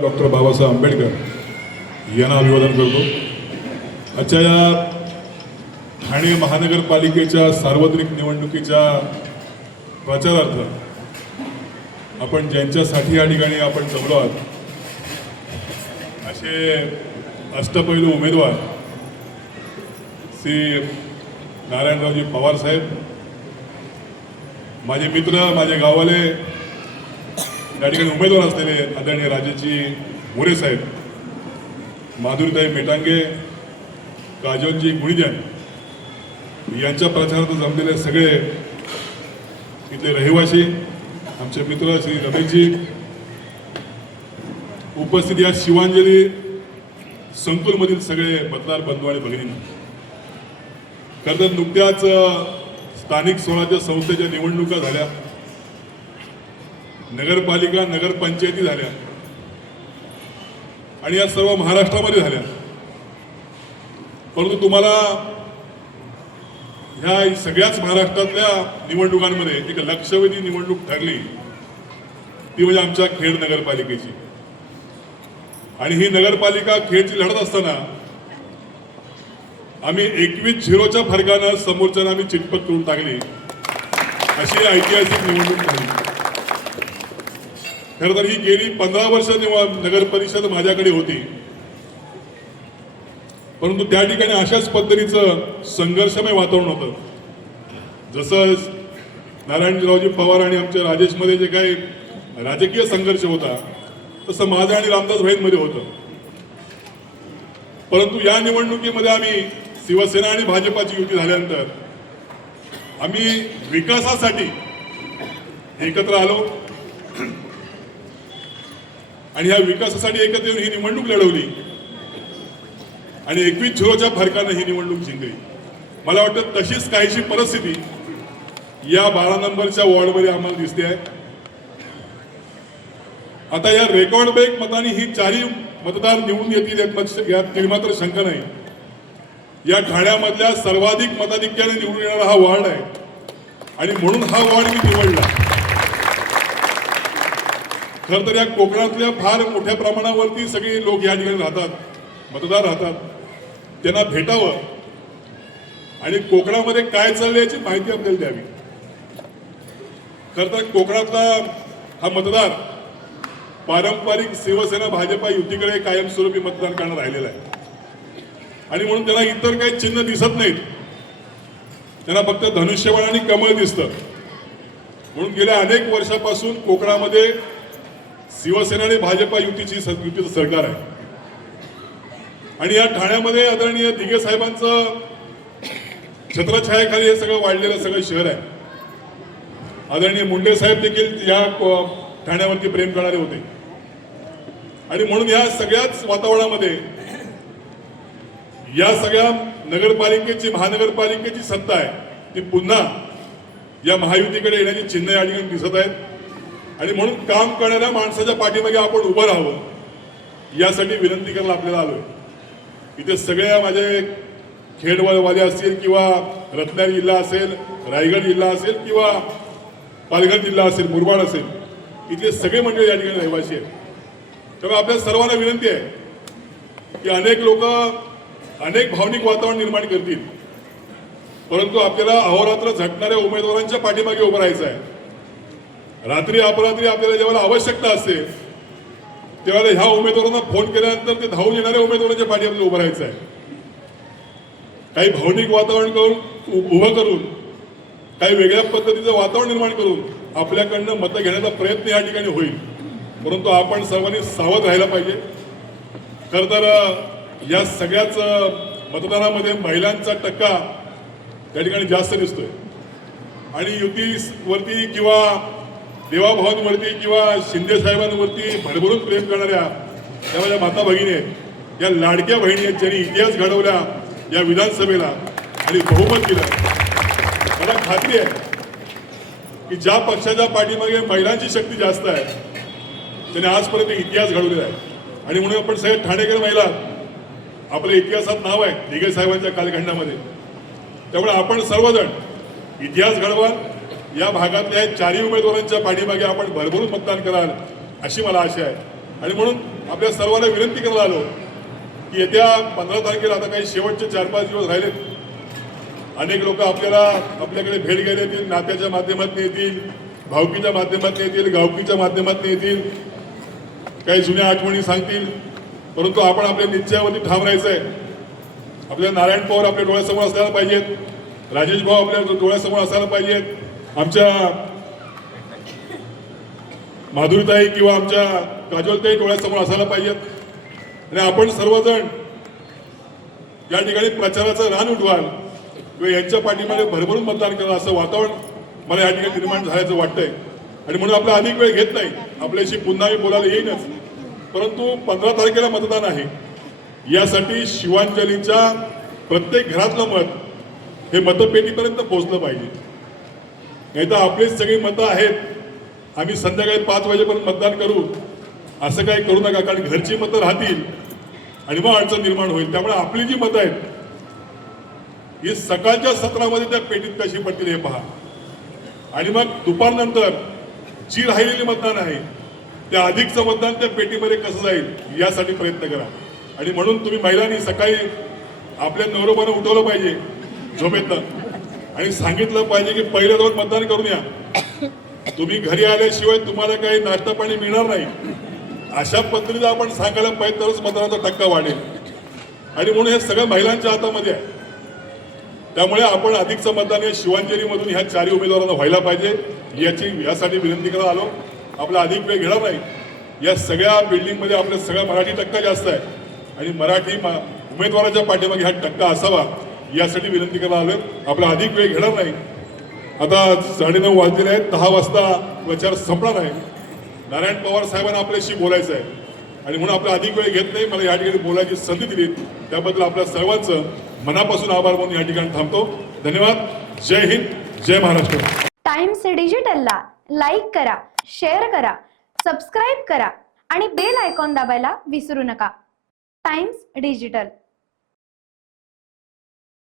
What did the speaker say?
Doctor Babasaheb Ambedkar यांना अभिवादन करतो। आजच्या या ठाणे महानगरपालिकेच्या सार्वत्रिक निवडणुकीच्या प्रचारार्थ आपण ज्यांच्यासाठी या ठिकाणी आपण जमलो आहोत असे अष्टपैलू उमेदवार श्री नारायणरावजी पवार साहेब, माझे मित्र, माझे गाववाले, या ठिकाणी उमेदवार असलेले आदरणीय राजेजी मोरे साहेब, माधुरीताई मेटांगे, काजलजी गुणिजन यांच्या प्रचारार्थ जमलेले सगळे इथले रहिवासी, आमचे मित्र श्री रमेशजी, उपस्थित या शिवांजली संकुलमधील सगळे मतदार बंधू आणि भगिनींना, खरं तर नुकत्याच स्थानिक स्वराज्य संस्थेच्या निवडणुका झाल्या, नगरपालिका नगरपंचायती झाल्या आणि या सर्व महाराष्ट्रामध्ये झाल्या। परंतु तुम्हाला ह्या सगळ्याच महाराष्ट्रातल्या निवडणुकांमध्ये एक लक्षवेधी निवडणूक ठरली, ती म्हणजे आमच्या खेड नगरपालिकेची। आणि ही नगरपालिका खेडची लढत असताना आम्ही 21-0च्या फरकानं समोरच्यांना आम्ही चितपट करून टाकली, अशी ऐतिहासिक निवडणूक झाली। खरं तर ही गेली 15 वर्ष नगर परिषद माझ्याकडे होती, परंतु त्या ठिकाणी अशाच पद्धतीचं संघर्षमय वातावरण होतं। जसं नारायणरावजी पवार आणि आमच्या राजेशमध्ये जे काही राजकीय संघर्ष होता, तसं माझं आणि रामदास भाईंमध्ये होतं। परंतु या निवडणुकीमध्ये आम्ही शिवसेना आणि भाजपाची युती झाल्यानंतर आम्ही विकासासाठी एकत्र आलो आणि या विकासासाठी एकत्र येऊन ही निवडणूक लढवली आणि 21-0च्या फरकाने ही निवडणूक जिंकली। मला वाटतं तशीच काहीशी परिस्थिती या 12 नंबरच्या वॉर्डमध्ये आम्हाला दिसते आहे। आता या रेकॉर्ड ब्रेक मतांनी ही 4ही मतदार निवडून येतील यात मात्र शंका नाही। या ठाण्यामधल्या सर्वाधिक मताधिक्याने निवडून येणारा हा वॉर्ड आहे आणि म्हणून हा वॉर्ड मी निवडला। खरं तर या कोकणातल्या फार मोठ्या प्रमाणावरती सगळे लोक या ठिकाणी राहतात, मतदार राहतात, त्यांना भेटावं आणि कोकणामध्ये काय चाललंय याची माहिती आपल्याला द्यावी। खरं तर कोकणातला हा मतदार पारंपरिक शिवसेना भाजपा युतीकडे कायमस्वरूपी मतदान करणं राहिलेलं आहे आणि म्हणून त्यांना इतर काही चिन्ह दिसत नाहीत, त्यांना फक्त धनुष्यबाण आणि कमळ दिसतं। म्हणून गेल्या अनेक वर्षापासून कोकणामध्ये शिवसेना आणि भाजपा युतीचं सरकार आहे आणि या ठाण्यामध्ये आदरणीय दिघे साहेबांचं छत्रछायाखाली हे सगळं वाढलेलं सगळं शहर आहे। आदरणीय मुंडे साहेब देखील या ठाण्यावरती प्रेम करणारे होते आणि म्हणून या सगळ्याच वातावरणामध्ये या सगळ्या नगरपालिकेची महानगरपालिकेची सत्ता आहे ती पुन्हा या महायुतीकडे येण्याची चिन्ह या ठिकाणी दिसत आहेत आणि म्हणून काम करणाऱ्या माणसाच्या पाठीमागे आपण उभं राहावं यासाठी विनंती करायला आपल्याला आलोय। इथे सगळ्या माझे खेडवाले असतील किंवा रत्नागिरी जिल्हा असेल, रायगड जिल्हा असेल किंवा पालघर जिल्हा असेल, मुरबाड असेल, इथले सगळे मंडळी या ठिकाणी रहिवासी आहेत। त्यामुळे आपल्या सर्वांना विनंती आहे की अनेक लोक अनेक भावनिक वातावरण निर्माण करतील, परंतु आपल्याला अहोरात्र झटणाऱ्या उमेदवारांच्या पाठीमागे उभं राहायचं आहे। रात्री अपरात्री आपल्याला जेव्हा आवश्यकता असते तेव्हा ह्या उमेदवारांना फोन केल्यानंतर ते धावून येणाऱ्या उमेदवारांच्या पाठी आपल्याला उभं राहायचं आहे। काही भावनिक वातावरण करून उभं करून काही वेगळ्या पद्धतीचं वातावरण निर्माण करून आपल्याकडनं मतं घेण्याचा प्रयत्न या ठिकाणी होईल, परंतु आपण सर्वांनी सावध राहायला पाहिजे। खरं तर या सगळ्याच मतदानामध्ये महिलांचा टक्का त्या ठिकाणी जास्त दिसतोय आणि युतीवरती किंवा देवाभावांवरती किंवा शिंदे साहेबांवरती भरभरून प्रेम करणाऱ्या त्या माझ्या माता भगिनी आहेत, या लाडक्या बहिणी आहेत, ज्यांनी इतिहास घडवला या विधानसभेला आणि बहुमत दिलं। मला खात्री आहे की ज्या पक्षाच्या पाठीमागे महिलांची शक्ती जास्त आहे त्याने आजपर्यंत इतिहास घडवलेला आहे आणि म्हणून आपण सगळे ठाणेकर महिला आपल्या इतिहासात नाव आहे दिघे साहेबांच्या कालखंडामध्ये। त्यामुळे आपण सर्वजण इतिहास घडवाल, या भागातल्या 4ही उमेदवारांच्या पाठीमागे आपण भरभरून मतदान कराल अशी मला आशा आहे आणि म्हणून आपल्या सर्वांना विनंती करायला आलो की येत्या 15 तारखेला, आता काही शेवटचे 4-5 दिवस राहिलेत, अनेक लोक आपल्याकडे भेट घ्यायला येतील, नात्याच्या माध्यमातून येतील, भावकीच्या माध्यमातून येतील, गावकीच्या माध्यमातून येतील, काही जुन्या आठवणी सांगतील, परंतु आपण आपल्या निश्चयावरती ठाम राहायचं आहे. आपल्या नारायण पवार आपल्या डोळ्यासमोर असायला पाहिजेत, राजेश भाऊ आपल्या डोळ्यासमोर असायला पाहिजेत, आमच्या माधुरीताई किंवा आमच्या काजोलताई डोळ्यासमोर असायला पाहिजेत. आणि आपण सर्वजण या ठिकाणी प्रचाराचं रान उठवाल किंवा यांच्या पाठीमागे भरभरून मतदान करा, असं वातावरण मला या ठिकाणी निर्माण झाल्याचं वाटतंय. आणि म्हणून आपला अधिक वेळ घेत नाही, आपल्याशी पुन्हा मी बोलायला येईनच, परंतु 15 तारखेला मतदान आहे. यासाठी शिवांजलीच्या प्रत्येक घरातलं मत हे मतपेटीपर्यंत पोहोचलं पाहिजे. नाही तर आपलीच सगळी मतं आहेत, आम्ही संध्याकाळी 5 वाजेपर्यंत मतदान करू, असं काही करू नका. कारण घरची मतं राहतील आणि मग अडचण निर्माण होईल. त्यामुळे आपली जी मतं आहेत ही सकाळच्या सत्रामध्ये त्या पेटीत कशी पडतील हे पहा, आणि मग दुपारनंतर जी राहिलेली मतदान आहे त्या अधिकचं मतदान त्या पेटीमध्ये कसं जाईल यासाठी प्रयत्न करा. आणि म्हणून तुम्ही महिलांनी सकाळी आपल्या नवरोबानं उठवलं पाहिजे झोपेतनं आणि सांगितलं पाहिजे की पहिल्या दोन मतदान करून या. तुम्ही घरी आल्याशिवाय तुम्हाला काही नाश्ता पाणी मिळणार नाही, अशा पद्धतीने आपण सांगायला पाहिजे, तरच मतदानाचा टक्का वाढेल. आणि म्हणून हे सगळं महिलांच्या हातामध्ये आहे. त्यामुळे आपण अधिकचं मतदान या शिवांजलीमधून ह्या 4 उमेदवारांना व्हायला पाहिजे यासाठी विनंती करायला आलो. आपला अधिक वेळ घेणार नाही. या सगळ्या बिल्डिंगमध्ये आपल्या सगळा मराठी टक्का जास्त आहे आणि मराठी उमेदवाराच्या पाठीमागे हा टक्का असावा यासाठी विनंती करायला आलोय. आपला अधिक वेळ घेणार नाही. आता 9:30 वाजलेले आहेत, 10 वाजता प्रचार संपणार आहे. नारायण पवार साहेबांना आपल्याशी बोलायचं आहे आणि म्हणून आपला अधिक वेळ घेत नाही. मला या ठिकाणी बोलायची संधी दिली त्याबद्दल आपल्या सर्वांचं मनापासून आभार मानून या ठिकाणी थांबतो. धन्यवाद. जय हिंद, जय महाराष्ट्र. टाइम्स डिजिटलला लाईक करा, शेअर करा, सबस्क्राईब करा आणि बेल आयकॉन दाबायला विसरू नका. Times digital.